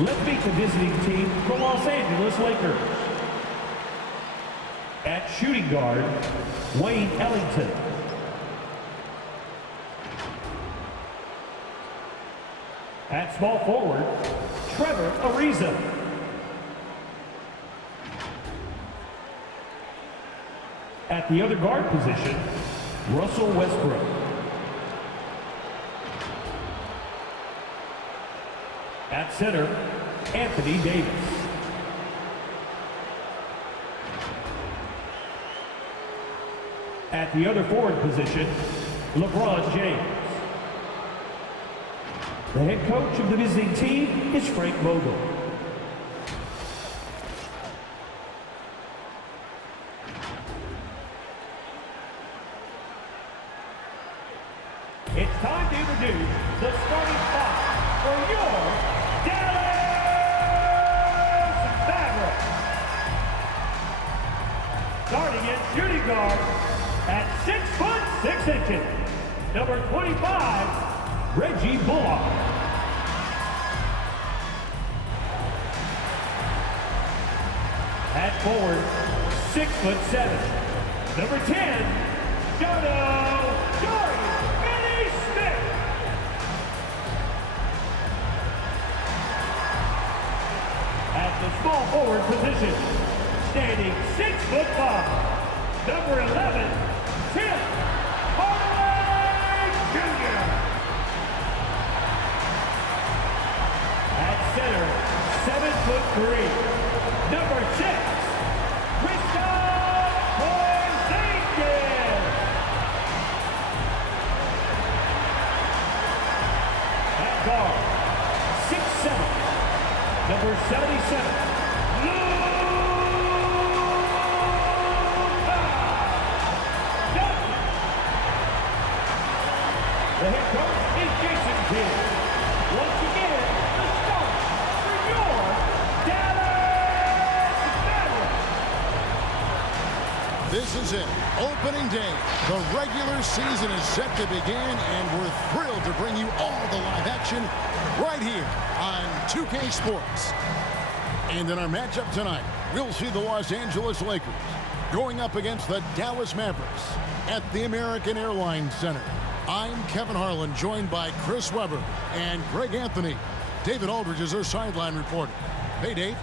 Let's meet the visiting team, the Los Angeles Lakers. At shooting guard, Wayne Ellington. At small forward, Trevor Ariza. At the other guard position, Russell Westbrook. At center, Anthony Davis. At the other forward position, LeBron James. The head coach of the visiting team is Frank Vogel. It's time to introduce the starting five for your Dallas Mavericks. Starting at shooting guard at 6'6", number 25, Reggie Bullock. At forward, 6'7", number 10, Dorian Finney-Smith. At the small forward position, standing 6'5", number 11, Tim Hardaway Jr. At center, 7'3", number 6, Kristaps Porzingis. At guard, 6'7", number 77, Luka. The head coach is Jason Kidd. Once again, the start for your Dallas Mavericks. This is it. Opening day. The regular season is set to begin, and we're thrilled to bring you all the live action right here on 2K Sports. And in our matchup tonight, we'll see the Los Angeles Lakers going up against the Dallas Mavericks at the American Airlines Center. I'm Kevin Harlan, joined by Chris Webber and Greg Anthony. David Aldridge is our sideline reporter. Hey, Dave.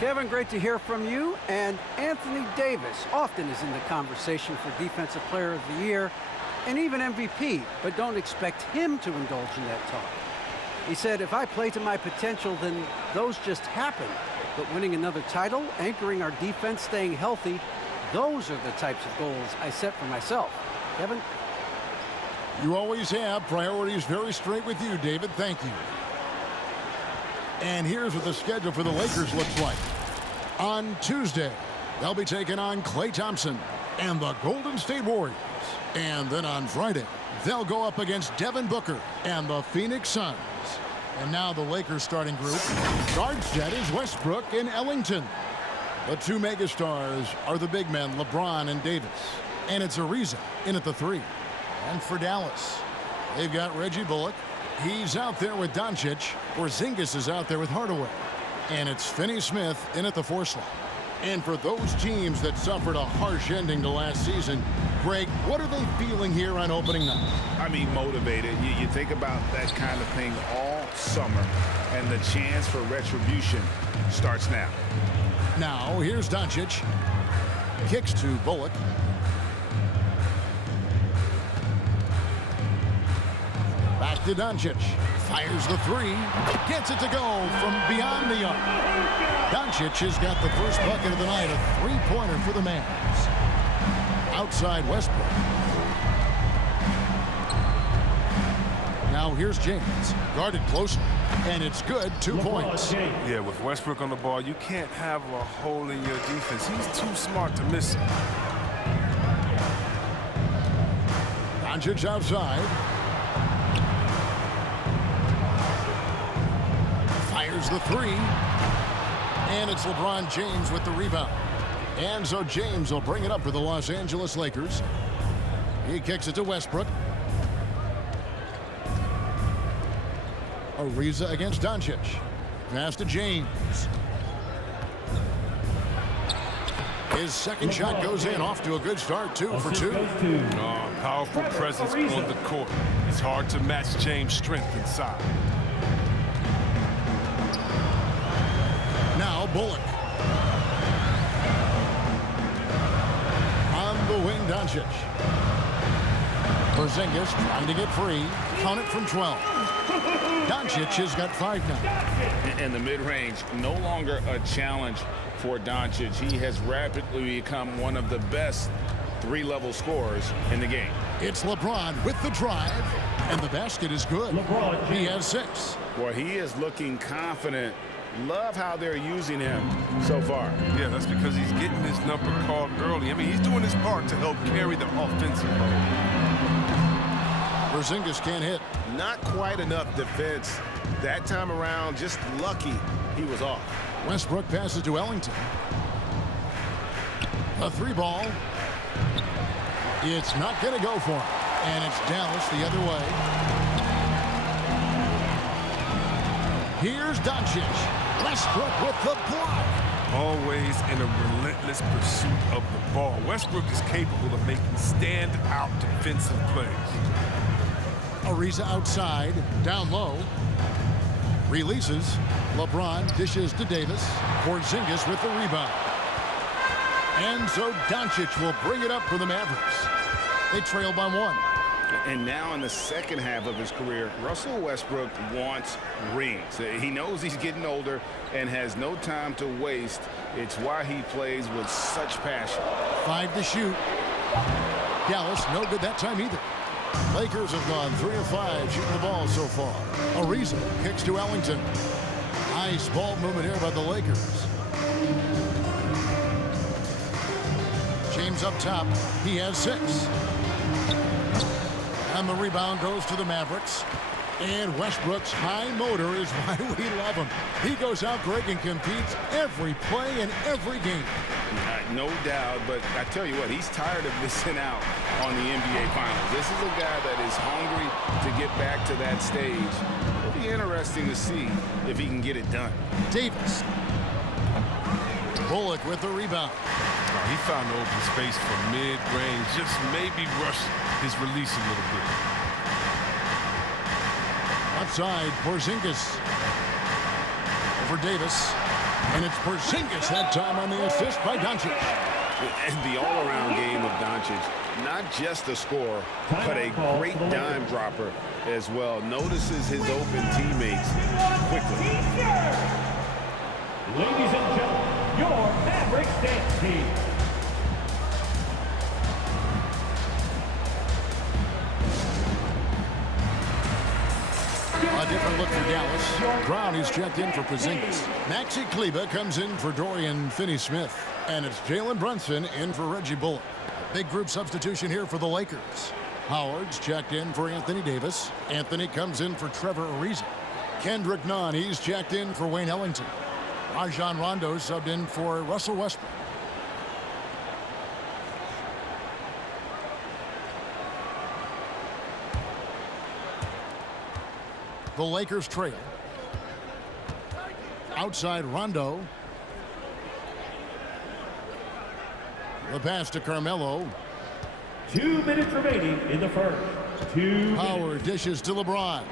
Kevin, great to hear from you. And Anthony Davis often is in the conversation for Defensive Player of the Year and even MVP, but don't expect him to indulge in that talk. He said, if I play to my potential, then those just happen. But winning another title, anchoring our defense, staying healthy, those are the types of goals I set for myself. Kevin? You always have. Priorities very straight with you, David. Thank you. And here's what the schedule for the Lakers looks like. On Tuesday, they'll be taking on Klay Thompson and the Golden State Warriors. And then on Friday, they'll go up against Devin Booker and the Phoenix Suns. And now the Lakers starting group. Guard set is Westbrook and Ellington. The two megastars are the big men, LeBron and Davis. And it's Ariza in at the 3. And for Dallas, they've got Reggie Bullock. He's out there with Doncic. Porzingis is out there with Hardaway. And it's Finney-Smith in at the 4 slot. And for those teams that suffered a harsh ending to last season, Greg, what are they feeling here on opening night? I mean, motivated. You think about that kind of thing all summer, and the chance for retribution starts now. Now, here's Doncic. Kicks to Bullock. Back to Doncic. Fires the 3. Gets it to go from beyond the arc. Doncic has got the first bucket of the night, a 3-pointer for the Mavs. Outside Westbrook. Now here's James. Guarded closely. And it's good. 2 points. Yeah, with Westbrook on the ball, you can't have a hole in your defense. He's too smart to miss it. Doncic outside. Fires the 3. And it's LeBron James with the rebound. And so James will bring it up for the Los Angeles Lakers. He kicks it to Westbrook. Ariza against Doncic. Pass to James. His second shot goes in, off to a good start, 2 for 2. Powerful presence on the court. It's hard to match James' strength inside. Now Bullock. On the wing, Doncic. Porzingis trying to get free. Count it from 12. Doncic has got 5 now. And the mid-range, no longer a challenge for Doncic. He has rapidly become one of the best three-level scorers in the game. It's LeBron with the drive, and the basket is good. LeBron, he has 6. Boy, he is looking confident. Love how they're using him so far. Yeah, that's because he's getting his number called early. I mean, he's doing his part to help carry the offensive load. Porzingis can't hit. Not quite enough defense. That time around, just lucky he was off. Westbrook passes to Ellington. A 3-ball. It's not going to go for him. And it's Dallas the other way. Here's Doncic. Westbrook with the block. Always in a relentless pursuit of the ball. Westbrook is capable of making stand-out defensive plays. Ariza outside, down low. Releases. LeBron dishes to Davis. Porzingis with the rebound. And so Doncic will bring it up for the Mavericks. They trail by 1. And now in the second half of his career, Russell Westbrook wants rings. He knows he's getting older and has no time to waste. It's why he plays with such passion. 5 to shoot. Dallas no good that time either. Lakers have gone 3 of 5 shooting the ball so far. Ariza kicks to Ellington. Nice ball movement here by the Lakers. James up top. He has 6. And the rebound goes to the Mavericks. And Westbrook's high motor is why we love him. He goes out great and competes every play in every game. No doubt, but I tell you what, he's tired of missing out on the NBA Finals. This is a guy that is hungry to get back to that stage. It'll be interesting to see if he can get it done. Davis. Bullock with the rebound. He found the open space for mid-range, just maybe rush his release a little bit. Outside, Porzingis. Over Davis. And it's Porzingis that time on the assist by Doncic. And the all-around game of Doncic, not just a scorer, but a great dime dropper as well. Notices his open teammates quickly. Ladies and gentlemen, your Mavericks dance team. A different look for Dallas. Brown is checked in for Porzingis. Maxi Kleber comes in for Dorian Finney-Smith. And it's Jalen Brunson in for Reggie Bullock. Big group substitution here for the Lakers. Howard's checked in for Anthony Davis. Anthony comes in for Trevor Ariza. Kendrick Nunn, he's checked in for Wayne Ellington. Rajon Rondo subbed in for Russell Westbrook. The Lakers trail. Outside Rondo. The pass to Carmelo. 2 minutes remaining in the first. 2 Howard dishes to LeBron.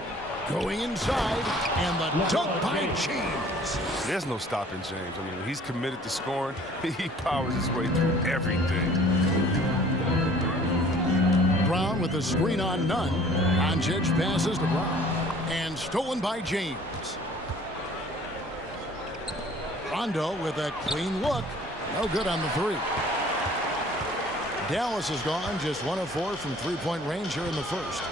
Going inside, and the dunk by James. There's no stopping James. I mean, when he's committed to scoring, he powers his way through everything. Brown with a screen on Nunn. Doncic passes to Brown. And stolen by James. Rondo with a clean look. No good on the 3. Dallas has gone just 1 of 4 from three-point range here in the first.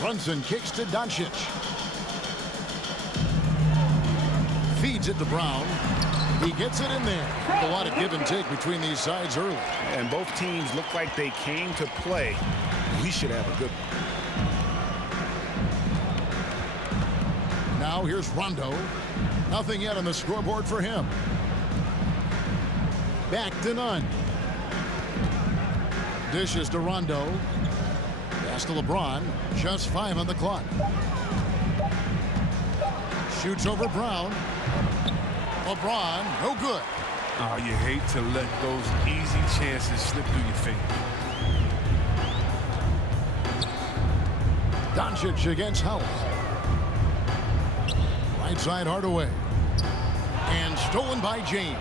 Brunson kicks to Doncic. Feeds it to Brown. He gets it in there. A lot of give and take between these sides early. And both teams look like they came to play. We should have a good one. Now here's Rondo. Nothing yet on the scoreboard for him. Back to Nunn. Dishes to Rondo. Pass to LeBron. Just 5 on the clock. Shoots over Brown. LeBron, no good. Oh, you hate to let those easy chances slip through your fingers. Doncic against Howard. Right side Hardaway. And stolen by James.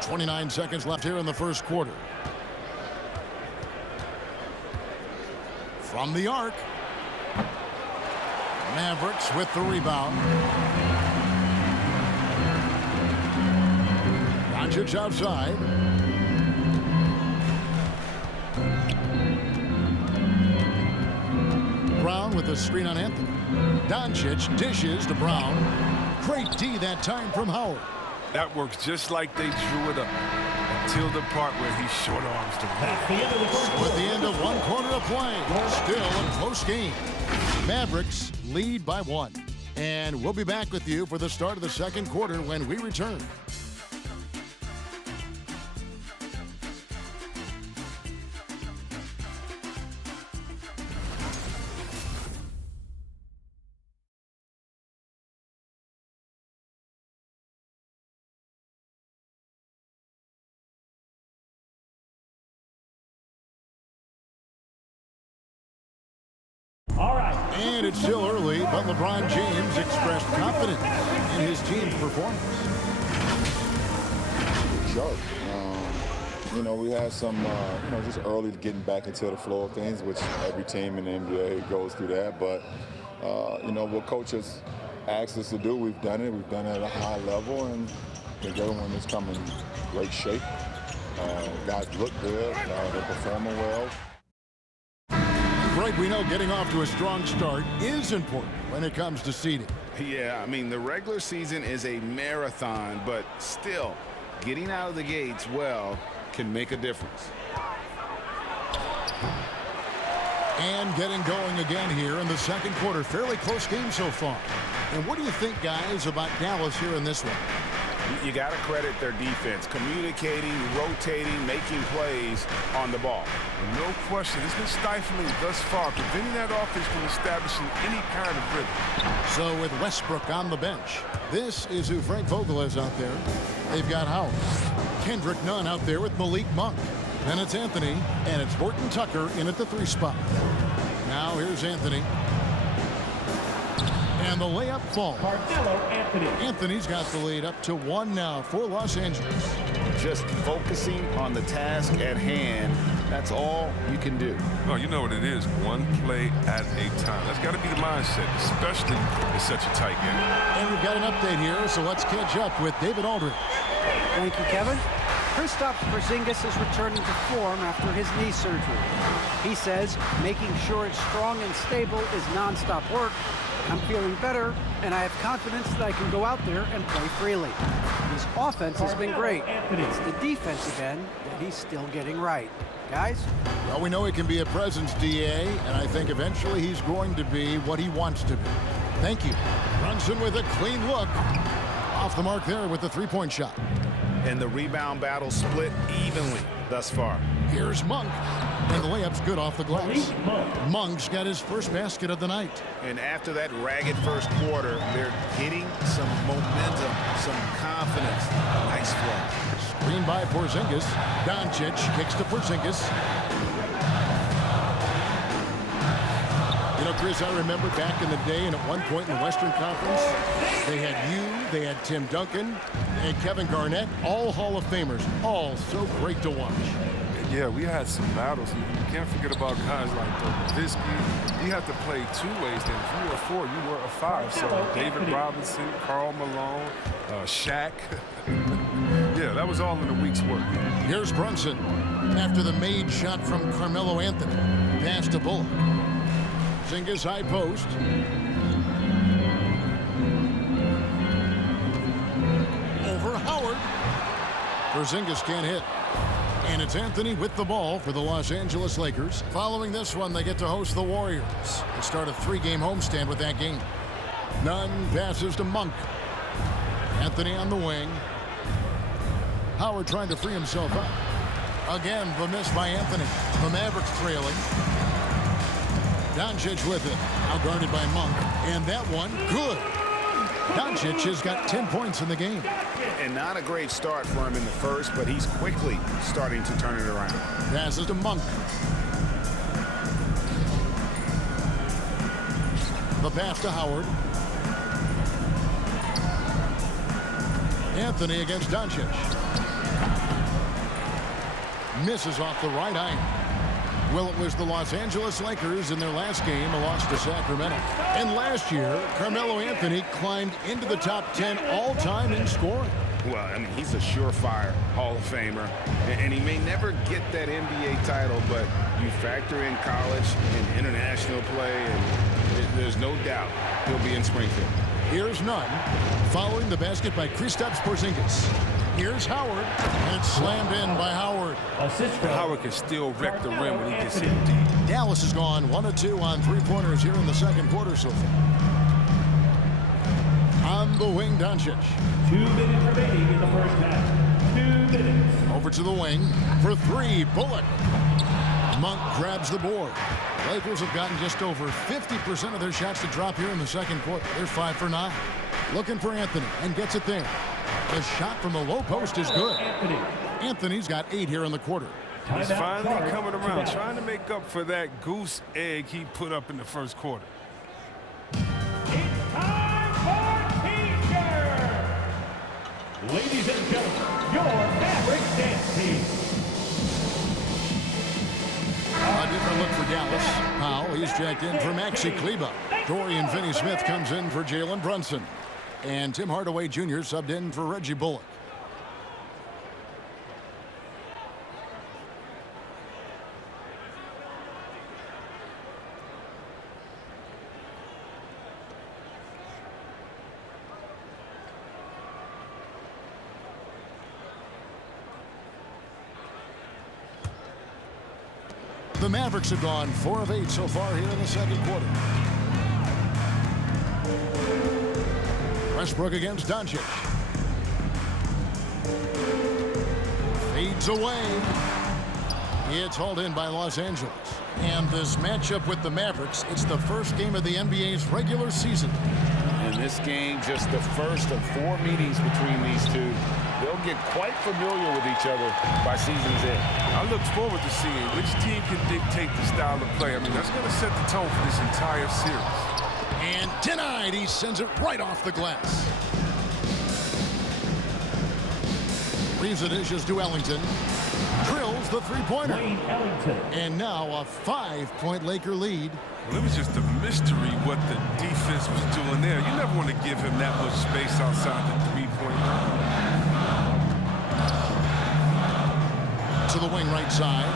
29 seconds left here in the first quarter. From the arc. Mavericks with the rebound. Doncic outside. Brown with the screen on Anthony. Doncic dishes to Brown. Great D that time from Howard. That works just like they drew it up until the part where he short arms the ball. So at the end of one quarter of play, still a close game. Mavericks lead by 1. And we'll be back with you for the start of the second quarter when we return. All right. And it's still early, but LeBron James expressed confidence in his team's performance. Sharp. You know, we had some, you know, just early getting back into the flow of things, which every team in the NBA goes through that. But, you know, what coaches asked us to do, we've done it. We've done it at a high level, and I think everyone has come in great shape. Guys look good. They're performing well. Greg, we know getting off to a strong start is important when it comes to seeding. Yeah, I mean, the regular season is a marathon, but still, getting out of the gates well can make a difference. And getting going again here in the second quarter. Fairly close game so far. And what do you think, guys, about Dallas here in this one? You got to credit their defense, communicating, rotating, making plays on the ball. No question, it's been stifling thus far, preventing that offense from establishing any kind of rhythm. So with Westbrook on the bench, this is who Frank Vogel is out there. They've got Howard, Kendrick Nunn out there with Malik Monk. Then it's Anthony, and it's Horton Tucker in at the 3 spot. Now here's Anthony. And the layup falls. Carmelo Anthony. Anthony's got the lead up to 1 now for Los Angeles. Just focusing on the task at hand, that's all you can do. Oh, you know what it is, one play at a time. That's got to be the mindset, especially in such a tight game. And we've got an update here, so let's catch up with David Aldridge. Thank you, Kevin. Kristaps Porzingis is returning to form after his knee surgery. He says making sure it's strong and stable is nonstop work. I'm feeling better, and I have confidence that I can go out there and play freely. His offense has been great. It's the defensive end that he's still getting right. Guys? Well, we know he can be a presence, DA, and I think eventually he's going to be what he wants to be. Thank you. Brunson with a clean look. Off the mark there with the three-point shot. And the rebound battle split evenly thus far. Here's Monk. And the layup's good off the glass. Monk's got his first basket of the night. And after that ragged first quarter, they're getting some momentum, some confidence. Nice play. Screen by Porzingis. Doncic kicks to Porzingis. You know, Chris, I remember back in the day, and at one point in the Western Conference, they had you, they had Tim Duncan, and Kevin Garnett, all Hall of Famers, all so great to watch. Yeah, we had some battles. You can't forget about guys like Nowitzki. You have to play 2 ways. Then if you were a 4, you were a 5. So David Robinson, Karl Malone, Shaq. Yeah, that was all in a week's work. Here's Brunson after the made shot from Carmelo Anthony. Pass to Bullock. Porzingis high post. Over Howard. Porzingis can't hit. And it's Anthony with the ball for the Los Angeles Lakers. Following this one, they get to host the Warriors and start a 3-game homestand with that game. Nunn passes to Monk. Anthony on the wing. Howard trying to free himself up. Again, the miss by Anthony. The Mavericks trailing. Doncic with it. Now guarded by Monk. And that one, good. Doncic has got 10 points in the game. And not a great start for him in the first, but he's quickly starting to turn it around. Passes to Monk. The pass to Howard. Anthony against Doncic. Misses off the right iron. Well, it was the Los Angeles Lakers in their last game, a loss to Sacramento. And last year, Carmelo Anthony climbed into the top 10 all-time in scoring. Well, I mean, he's a surefire Hall of Famer, and he may never get that NBA title, but you factor in college and international play, and there's no doubt he'll be in Springfield. Here's none. Following the basket by Kristaps Porzingis. Here's Howard, and it's slammed in by Howard. Howard can still wreck the rim when he gets hit deep. Dallas has gone 1 of 2 on three-pointers here in the second quarter so far. On the wing, Doncic. 2 minutes remaining in the first half. 2 minutes. Over to the wing for 3, Bullock. Monk grabs the board. Lakers have gotten just over 50% of their shots to drop here in the second quarter. They're 5 for 9. Looking for Anthony and gets it there. The shot from the low post is good. Anthony's got 8 here in the quarter. He's finally coming around, trying to make up for that goose egg he put up in the first quarter. It's time for T-shirt! Ladies and gentlemen, your Maverick dance team. A different look for Dallas. Powell, he's jacked in for Maxi Kleba. Dorian Finney-Smith comes in for Jalen Brunson. And Tim Hardaway Jr. subbed in for Reggie Bullock. The Mavericks have gone 4 of 8 so far here in the second quarter. Westbrook against Doncic. Fades away. It's hauled in by Los Angeles. And this matchup with the Mavericks, it's the first game of the NBA's regular season. And this game, just the first of 4 meetings between these two. They'll get quite familiar with each other by season's end. I look forward to seeing which team can dictate the style of play. I mean, that's going to set the tone for this entire series. And denied. He sends it right off the glass. Leaves it dishes to Ellington. Drills the three-pointer. And now a 5-point Laker lead. Well, it was just a mystery what the defense was doing there. You never want to give him that much space outside the three-point line. To the wing right side.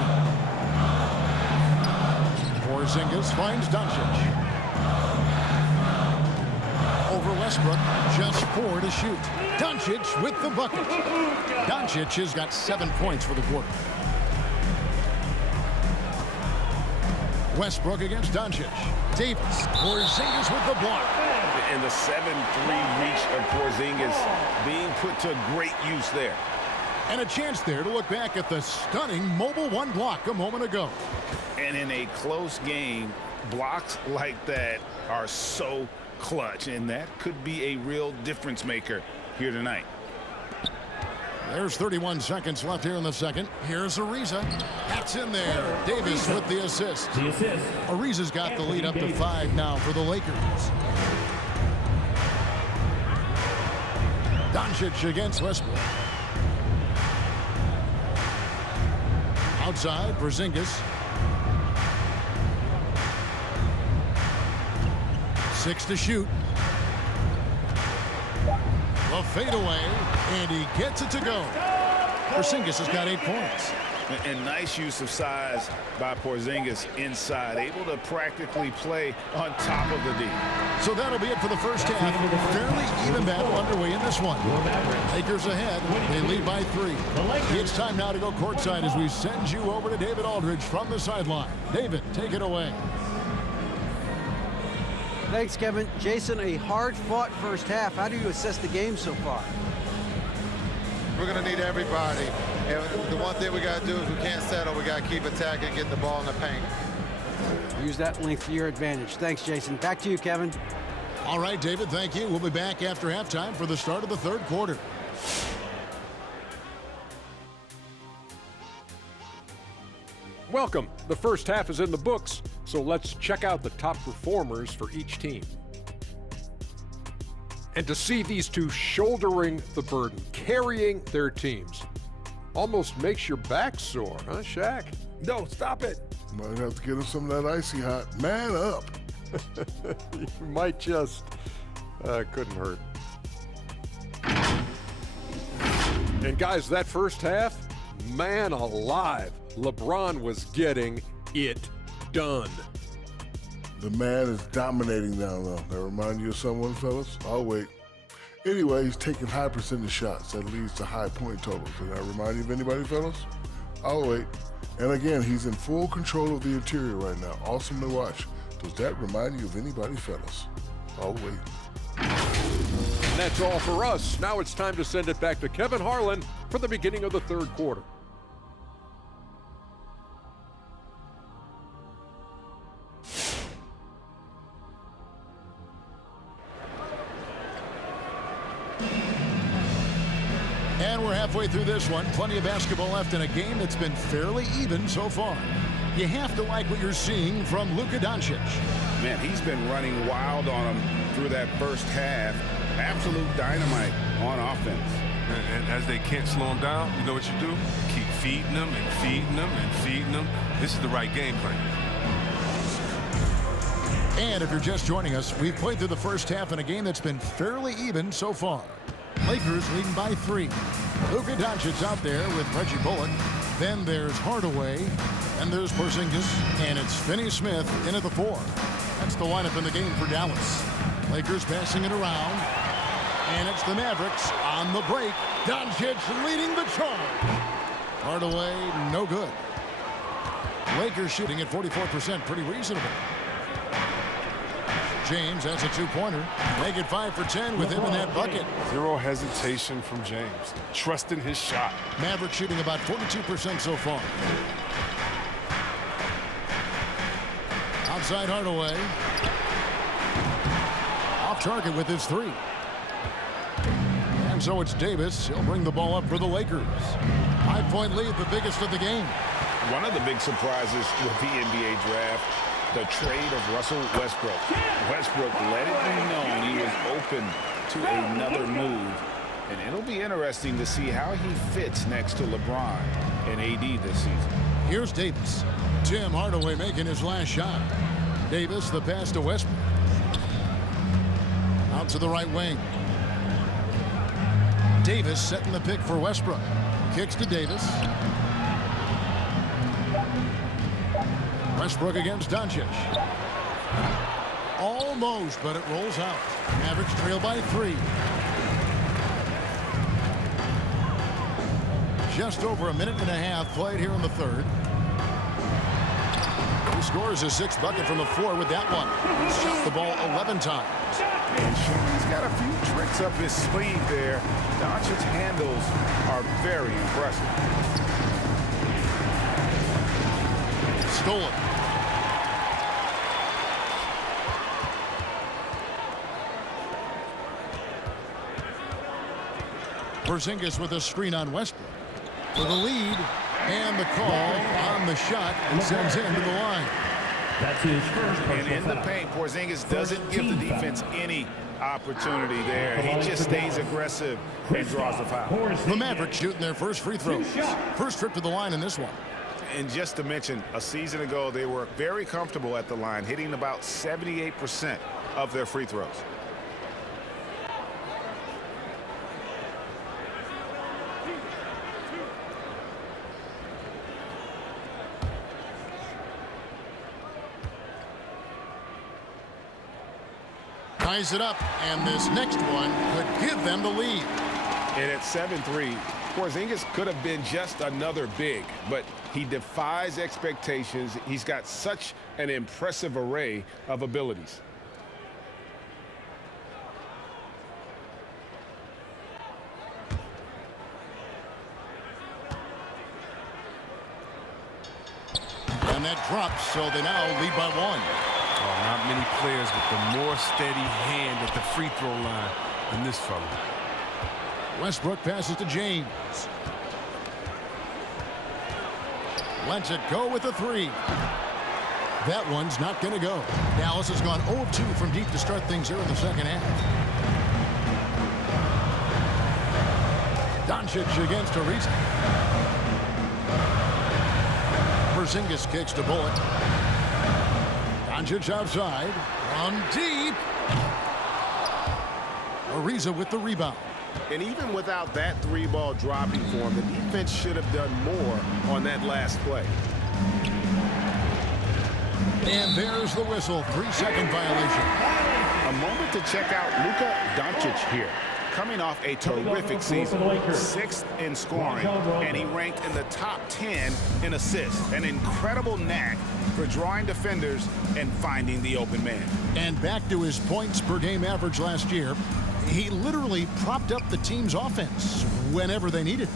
Porzingis finds Doncic. Over Westbrook, just 4 to shoot. Doncic with the bucket. Doncic has got 7 points for the quarter. Westbrook against Doncic. Davis. Porzingis with the block. And the 7-3 reach of Porzingis being put to great use there. And a chance there to look back at the stunning mobile 1 block a moment ago. And in a close game, blocks like that are so clutch, and that could be a real difference maker here tonight. There's 31 seconds left here in the second. Here's Ariza. That's in there. Davis with the assist. Ariza's got the lead up to 5 now for the Lakers. Doncic against Westbrook. Outside, Porzingis. 6 to shoot. The fadeaway, and he gets it to go. Porzingis has got 8 points. And nice use of size by Porzingis inside, able to practically play on top of the D. So that'll be it for the first half. Fairly even battle underway in this one. Lakers ahead. They lead by 3. It's time now to go courtside as we send you over to David Aldridge from the sideline. David, take it away. Thanks, Kevin. Jason, a hard-fought first half. How do you assess the game so far? We're going to need everybody. And the one thing we got to do is we can't settle. We got to keep attacking and getting the ball in the paint. Use that length to your advantage. Thanks, Jason. Back to you, Kevin. All right, David, thank you. We'll be back after halftime for the start of the third quarter. Welcome. The first half is in the books, so let's check out the top performers for each team. And to see these two shouldering the burden, carrying their teams, almost makes your back sore, huh, Shaq? No, stop it. Might have to get him some of that icy hot. Man up. You might just, couldn't hurt. And guys, that first half, man alive, LeBron was getting it done. The man is dominating down low. That remind you of someone, fellas? I'll wait. Anyway, he's taking high percentage shots. That leads to high point totals. Did that remind you of anybody, fellas? I'll wait. And again, he's in full control of the interior right now. Awesome to watch. Does that remind you of anybody, fellas? I'll wait. And that's all for us. Now it's time to send it back to Kevin Harlan for the beginning of the third quarter. And we're halfway through this one. Plenty of basketball left in a game that's been fairly even so far. You have to like what you're seeing from Luka Doncic. Man, he's been running wild on him through that first half. Absolute dynamite on offense. And as they can't slow him down, you know what you do? Keep feeding them and feeding them and feeding them. This is the right game plan. And if you're just joining us, we've played through the first half in a game that's been fairly even so far. Lakers leading by 3. Luka Doncic out there with Reggie Bullock. Then there's Hardaway. And there's Porzingis. And it's Finney-Smith in at the 4. That's the lineup in the game for Dallas. Lakers passing it around. And it's the Mavericks on the break. Doncic leading the charge. Hardaway, no good. Lakers shooting at 44%, pretty reasonable. James has a 2-pointer. Make it 5 for 10 with him in that bucket. Zero hesitation from James. Trusting his shot. Maverick shooting about 42% so far. Outside Hardaway. Off target with his 3. And so it's Davis. He'll bring the ball up for the Lakers. 5-point lead, the biggest of the game. One of the big surprises with the NBA draft, the trade of Russell Westbrook. Westbrook let it be known he was open to another move. And it'll be interesting to see how he fits next to LeBron and AD this season. Here's Davis. Tim Hardaway making his last shot. Davis, the pass to Westbrook. Out to the right wing. Davis setting the pick for Westbrook. Kicks to Davis. Westbrook against Doncic. Almost, but it rolls out. Mavericks trail by 3. Just over a minute and a half played here in the third. He scores his 6th bucket from the floor with that one. He's shot the ball 11 times. And he's got a few tricks up his sleeve there. Doncic's handles are very impressive. Stolen. Porzingis with a screen on Westbrook. For the lead, and the call on the shot, and sends him to the line. That's his first And personal in the foul. paint, Porzingis doesn't give the defense any opportunity there. He just stays aggressive and draws the foul. The Mavericks shooting their first free throws. First trip to the line in this one. And just to mention, a season ago, they were very comfortable at the line, hitting about 78% of their free throws. Ties it up, and this next one could give them the lead. And at 7-3, Porzingis could have been just another big, but he defies expectations. He's got such an impressive array of abilities. And that drops, so they now lead by 1. Oh, not many players with the more steady hand at the free throw line than this fella. Westbrook passes to James. Lets it go with a 3. That one's not going to go. Dallas has gone 0 of 2 from deep to start things here in the second half. Doncic against Ariza. Porzingis kicks to Bullock. Doncic outside. From deep. Ariza with the rebound. And even without that 3-ball dropping for him, the defense should have done more on that last play. And there's the whistle. 3-second violation. A moment to check out Luka Doncic here. Coming off a terrific season. 6th in scoring, and he ranked in the top 10 in assists. An incredible knack for drawing defenders and finding the open man. And back to his points per game average last year. He literally propped up the team's offense whenever they needed.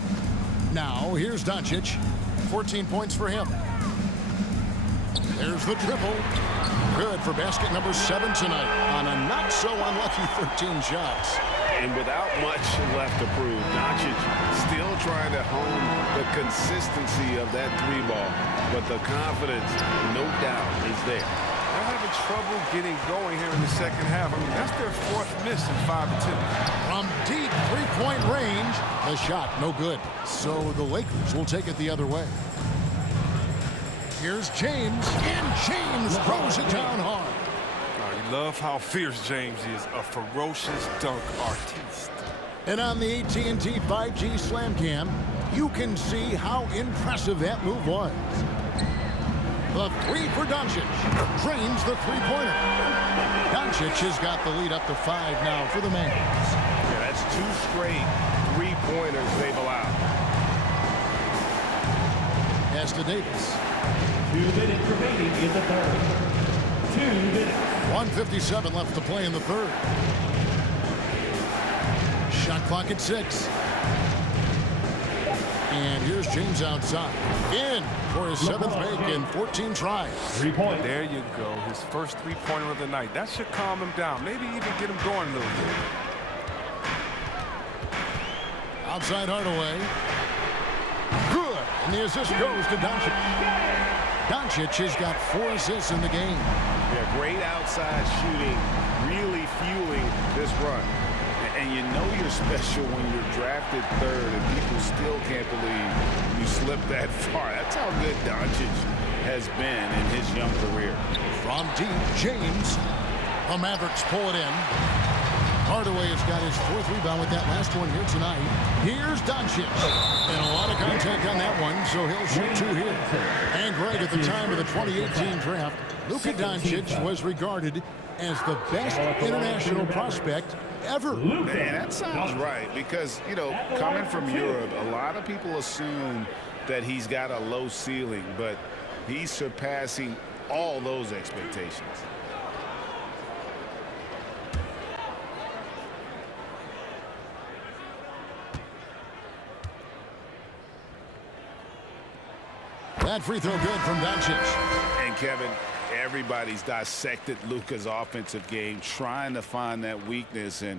Now, here's Doncic. 14 points for him. There's the triple. Good for basket number 7 tonight on a not-so-unlucky 13 shots. And without much left to prove, Doncic still trying to hone the consistency of that 3-ball. But the confidence, no doubt, is there. They're having trouble getting going here in the second half. I mean, that's their 4th miss in 5 attempts. From deep 3-point range, the shot no good. So the Lakers will take it the other way. Here's James, and James throws it down hard. You love how fierce James is, a ferocious dunk artiste. And on the AT&T 5G Slam Cam, you can see how impressive that move was. The 3 for Doncic. Drains the 3-pointer. Doncic has got the lead up to 5 now for the Mavs. Yeah, that's 2 straight 3-pointers they've allowed. Pass to Davis. 2 minutes remaining in the third. 2 minutes. 1:57 left to play in the third. Shot clock at 6. And here's James outside. In for his 7th make in 14 tries. 3 points. There you go. His first 3-pointer of the night. That should calm him down. Maybe even get him going a little bit. Outside Hardaway. Good. And the assist goes to Doncic. Doncic has got 4 assists in the game. Yeah, great outside shooting, really fueling this run. And you know you're special when you're drafted 3rd and people still can't believe you slipped that far. That's how good Doncic has been in his young career. From deep, James. The Mavericks pull it in. Hardaway has got his 4th rebound with that last one here tonight. Here's Doncic. And a lot of contact on that one, so he'll shoot 2 here. And Greg, at the time of the 2018 draft, Luka Doncic was regarded as the best international prospect ever. Man, that sounds right because, you know, coming from Europe, a lot of people assume that he's got a low ceiling, but he's surpassing all those expectations. That free throw good from Doncic. And Kevin, everybody's dissected Luka's offensive game, trying to find that weakness, and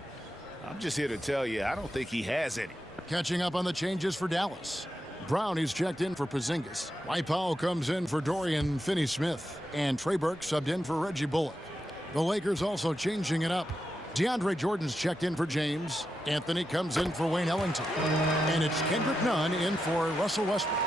I'm just here to tell you, I don't think he has any. Catching up on the changes for Dallas. Brown, he's checked in for Porzingis. Dwight Powell comes in for Dorian Finney-Smith. And Trey Burke subbed in for Reggie Bullock. The Lakers also changing it up. DeAndre Jordan's checked in for James. Anthony comes in for Wayne Ellington. And it's Kendrick Nunn in for Russell Westbrook.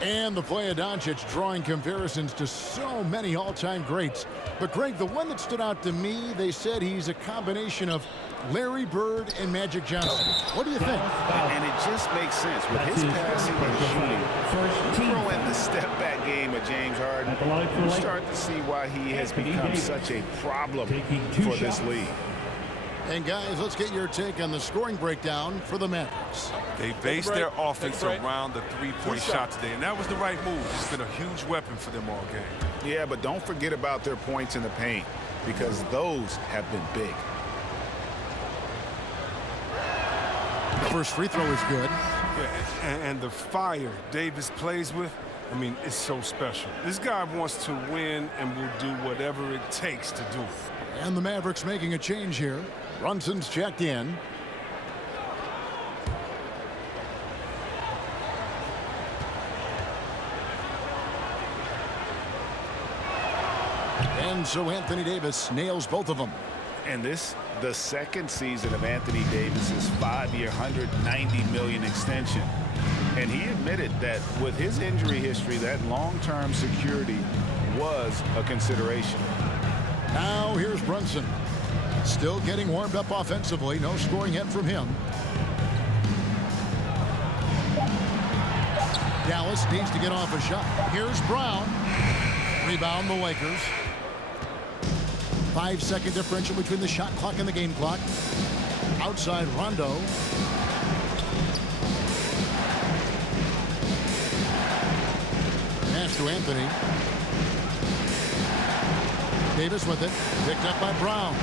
And the play of Doncic drawing comparisons to so many all-time greats. But, Greg, the one that stood out to me, they said he's a combination of Larry Bird and Magic Johnson. What do you think? And it just makes sense. With his passing and shooting, throw in the step-back game of James Harden, you start to see why he has become such a problem for this league. And, guys, let's get your take on the scoring breakdown for the Mavericks. They base their offense around the 3-point shot today, and that was the right move. It's been a huge weapon for them all game. Yeah, but don't forget about their points in the paint because those have been big. The first free throw is good. Yeah, and the fire Davis plays with, I mean, it's so special. This guy wants to win and will do whatever it takes to do it. And the Mavericks making a change here. Brunson's checked in. And so Anthony Davis nails both of them. And this, the second season of Anthony Davis's 5-year, $190 million extension. And he admitted that with his injury history, that long-term security was a consideration. Now here's Brunson. Still getting warmed up offensively. No scoring yet from him. Dallas needs to get off a shot. Here's Brown. Rebound the Lakers. 5-second differential between the shot clock and the game clock. Outside Rondo. Pass to Anthony. Davis with it. Picked up by Brown.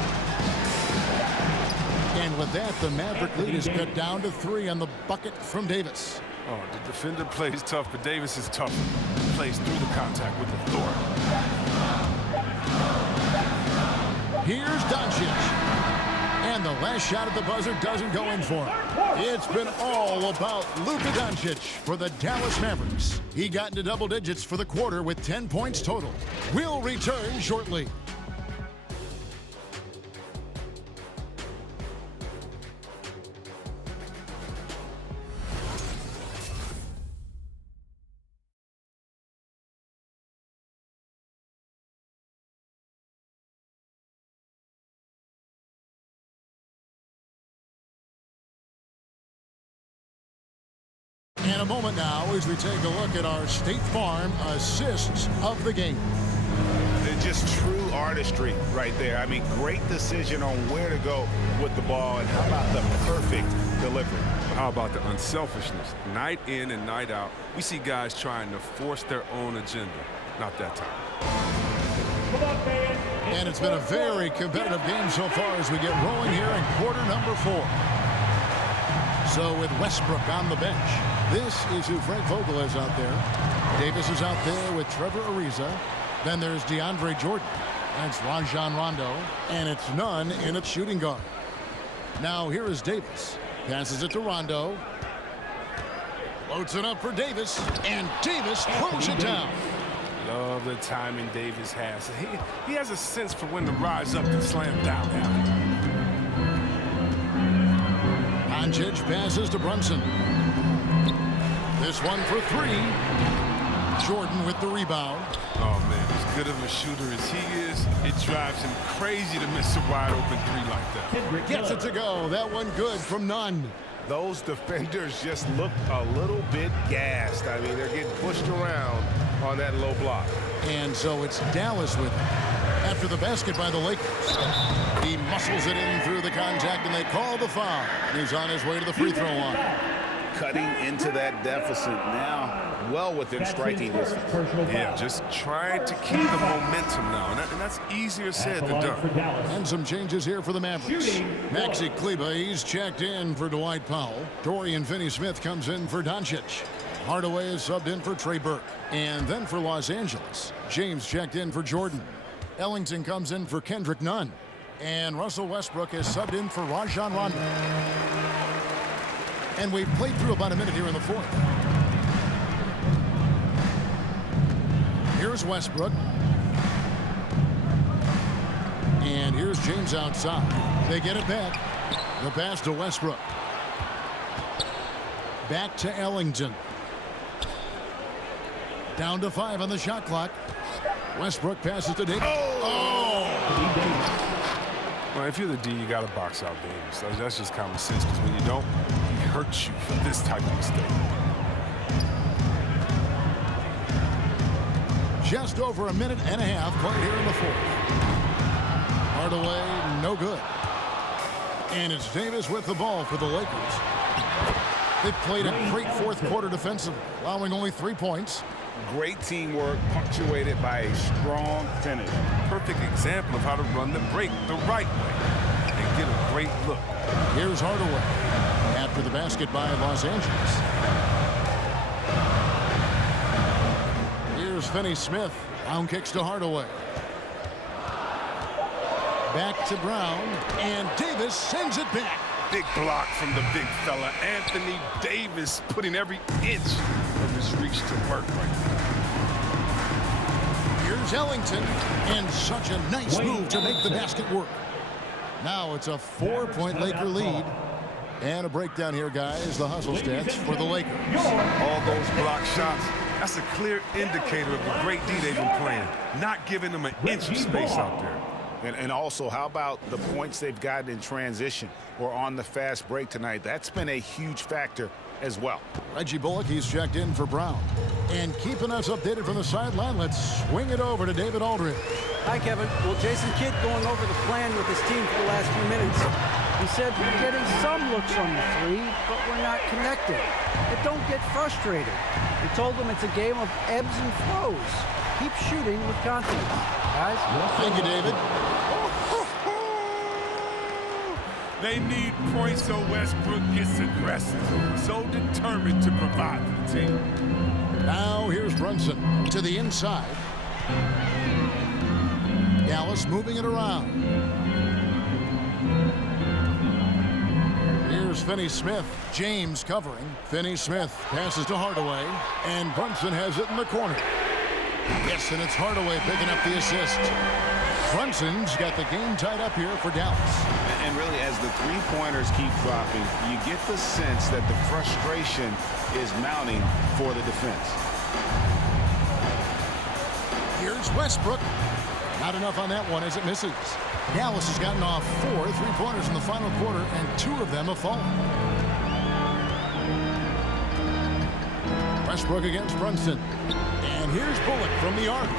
And with that, the Maverick lead is cut down to 3 on the bucket from Davis. Oh, the defender plays tough, but Davis is tougher. He plays through the contact with authority. Here's Doncic. And the last shot at the buzzer doesn't go in for him. It's been all about Luka Doncic for the Dallas Mavericks. He got into double digits for the quarter with 10 points total. We'll return shortly. In a moment now as we take a look at our State Farm assists of the game. They're just true artistry right there. I mean, great decision on where to go with the ball, and how about the perfect delivery? How about the unselfishness? Night in and night out, we see guys trying to force their own agenda. Not that time. And it's been a very competitive game so far as we get rolling here in quarter number 4. So with Westbrook on the bench, this is who Frank Vogel is out there. Davis is out there with Trevor Ariza. Then there's DeAndre Jordan. And it's Rajon Rondo. And it's none in its shooting guard. Now here is Davis. Passes it to Rondo. Loads it up for Davis. And Davis throws it down. Love the timing Davis has. He has a sense for when to rise up and slam down. Doncic passes to Brunson. This one for 3. Jordan with the rebound. Oh, man, as good of a shooter as he is, it drives him crazy to miss a wide-open 3 like that. Gets it to go. That one good from Nunn. Those defenders just look a little bit gassed. I mean, they're getting pushed around on that low block. And so it's Dallas with it. After the basket by the Lakers. He muscles it in through the contact, and they call the foul. He's on his way to the free throw line. Cutting into that deficit now, well within striking distance. Yeah, just trying to keep the momentum now, and that's easier said than done. And some changes here for the Mavericks. Maxi Kleber, he's checked in for Dwight Powell. Dorian Finney-Smith comes in for Doncic. Hardaway is subbed in for Trey Burke. And then for Los Angeles, James checked in for Jordan. Ellington comes in for Kendrick Nunn. And Russell Westbrook is subbed in for Rajon Rondo. And we've played through about a minute here in the 4th. Here's Westbrook. And here's James outside. They get it back. The pass to Westbrook. Back to Ellington. Down to 5 on the shot clock. Westbrook passes to Davis. Oh! Well, if you're the D, you got to box out Davis. That's just common sense, because when you don't, he hurts you for this type of mistake. Just over a minute and a half played here in the 4th. Hardaway, no good. And it's Davis with the ball for the Lakers. They've played a great 4th quarter defensively, allowing only 3 points. Great teamwork punctuated by a strong finish. Perfect example of how to run the break the right way and get a great look. Here's Hardaway after the basket by Los Angeles. Here's Finney-Smith. Brown kicks to Hardaway. Back to Brown, and Davis sends it back. Big block from the big fella. Anthony Davis putting every inch of his reach to work right now. Here's Ellington, and such a nice move to make the basket work. Now it's a 4-point Laker lead. And a breakdown here, guys. The hustle stats for the Lakers. All those block shots, that's a clear indicator of the great D they've been playing. Not giving them an inch of space out there. And also, how about the points they've gotten in transition or on the fast break tonight? That's been a huge factor as well. Reggie Bullock, he's checked in for Brown. And keeping us updated from the sideline, let's swing it over to David Aldridge. Hi, Kevin. Well, Jason Kidd going over the plan with his team for the last few minutes. He said, we're getting some looks on the three, but we're not connected. But don't get frustrated. He told them it's a game of ebbs and flows. Keep shooting with confidence. Guys? Thank you, David. They need points so Westbrook gets aggressive. So determined to provide for the team. Now here's Brunson to the inside. Dallas moving it around. Here's Finney-Smith. James covering. Finney-Smith passes to Hardaway. And Brunson has it in the corner. Yes, and it's Hardaway picking up the assist. Brunson's got the game tied up here for Dallas. And really, as the three-pointers keep dropping, you get the sense that the frustration is mounting for the defense. Here's Westbrook. Not enough on that one as it misses. Dallas has gotten off 4 3-pointers in the final quarter, and 2 of them have fallen. Westbrook against Brunson. And here's Bullock from the arc.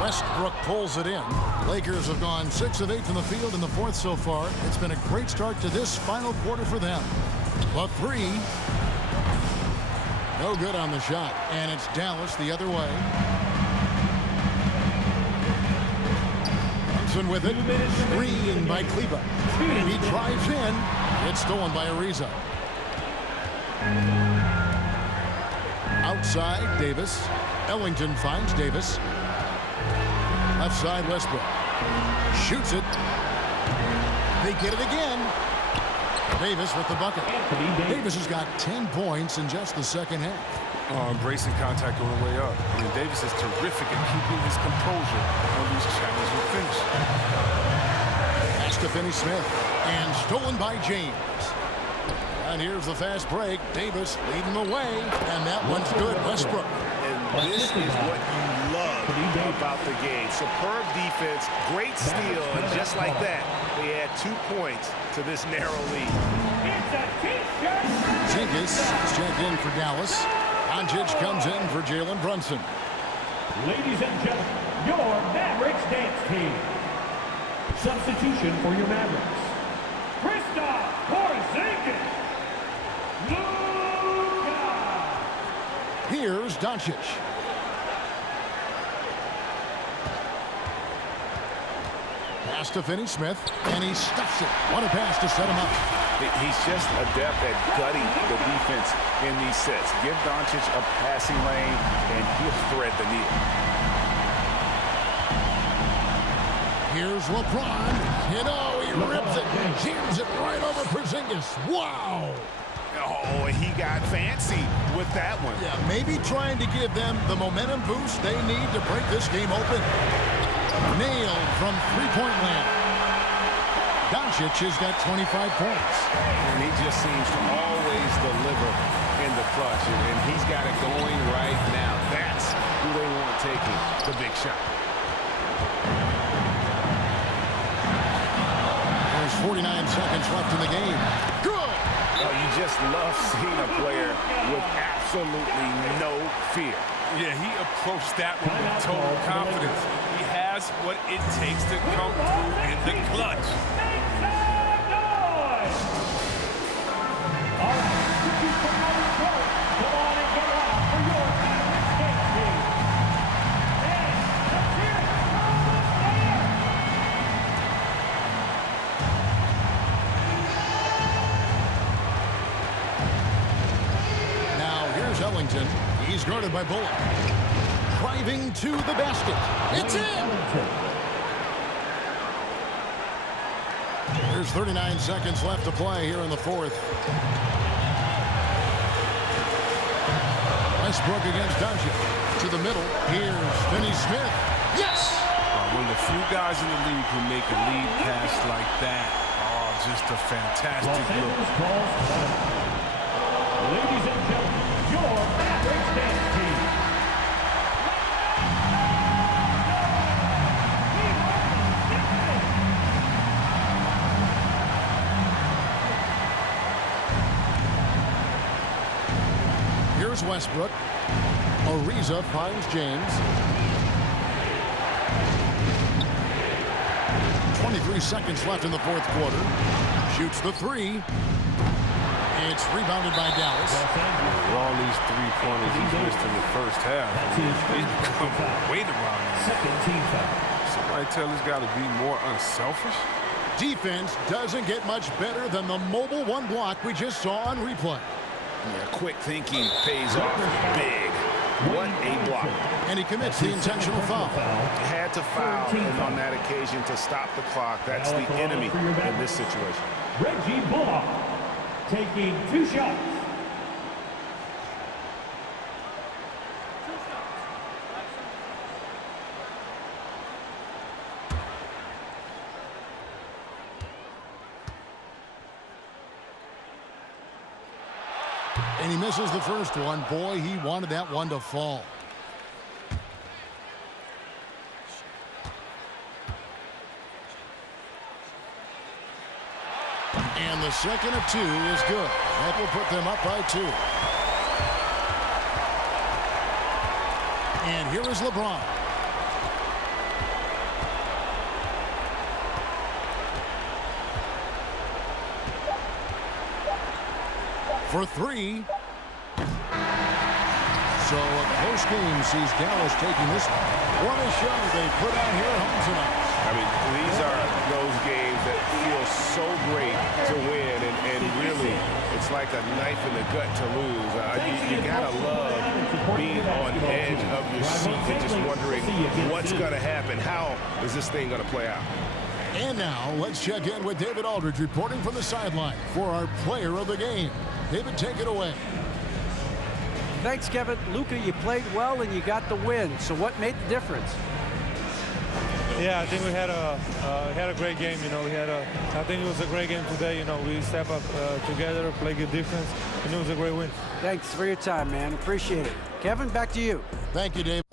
Westbrook pulls it in. Lakers have gone 6 of 8 from the field in the fourth so far. It's been a great start to this final quarter for them. The 3. No good on the shot. And it's Dallas the other way. Brunson with it. Screen by Kleba. And he drives in. It's stolen by Ariza. Outside, Davis. Ellington finds Davis. Left side, Westbrook. Shoots it. They get it again. Davis with the bucket. Davis has got 10 points in just the second half. Embracing contact on the way up. I mean, Davis is terrific at keeping his composure on these challenging finishes. Pass to Finney-Smith. And stolen by James. And here's the fast break. Davis leading the way. And that one's good. Westbrook. And this is what you love about the game. Superb defense, great steal, and just like that, they add 2 points to this narrow lead. Jenkins is checked in for Dallas. Doncic comes in for Jalen Brunson. Ladies and gentlemen, your Mavericks dance team. Substitution for your Mavericks. Kristaps Porzingis. Luka. Here's Doncic. Pass to Finney-Smith, and he stuffs it. What a pass to set him up. He's just adept at gutting the defense in these sets. Give Doncic a passing lane, and he'll thread the needle. Here's LeBron. He rips it and jams it right over Porzingis. Wow. Oh, he got fancy with that one. Yeah, maybe trying to give them the momentum boost they need to break this game open. Nailed from three-point land. Doncic has got 25 points. And he just seems to always deliver in the clutch. And he's got it going right now. That's who they want taking the big shot. There's 49 seconds left in the game. Good! Oh, you just love seeing a player with absolutely no fear. Yeah, he approached that one with total confidence. He has what it takes to come through in the clutch. Now here's Ellington. He's guarded by Bullock. driving to the basket. It's in! There's 39 seconds left to play here in the fourth. Westbrook against Doncic. To the middle. Here's Finney-Smith. Yes! One of the few guys in the league who make a lead pass like that. Oh, just a fantastic look. Ladies and gentlemen, your Mavericks dance team. Here's Westbrook. Ariza finds James. 23 seconds left in the fourth quarter. Shoots the three. It's rebounded by Dallas. With all these three-pointers he's missed in the first half, he's become a weight around him. Second team foul. Somebody tell he's got to be more unselfish. Defense doesn't get much better than the mobile one block we just saw on replay. Yeah, quick thinking pays off big. What a block. And he commits the intentional foul. Had to foul, and on that occasion to stop the clock. That's the enemy in this situation. Reggie Bullock taking 2 shots. And he misses the first one. Boy, he wanted that one to fall. And the second of 2 is good. That will put them up by 2. And here is LeBron. For 3. So a close game sees Dallas taking this one. What a show they put on here at home tonight. I mean, these are those games that feel so great to win, and really, it's like a knife in the gut to lose. You gotta love being on edge of your seat and just wondering what's gonna happen. How is this thing gonna play out? And now let's check in with David Aldridge reporting from the sideline for our player of the game. David, take it away. Thanks, Kevin. Luka, you played well and you got the win. So what made the difference? Yeah, I think we had a great game. You know, I think it was a great game today. You know, we step up together, play good defense, and it was a great win. Thanks for your time, man. Appreciate it. Kevin, back to you. Thank you, David.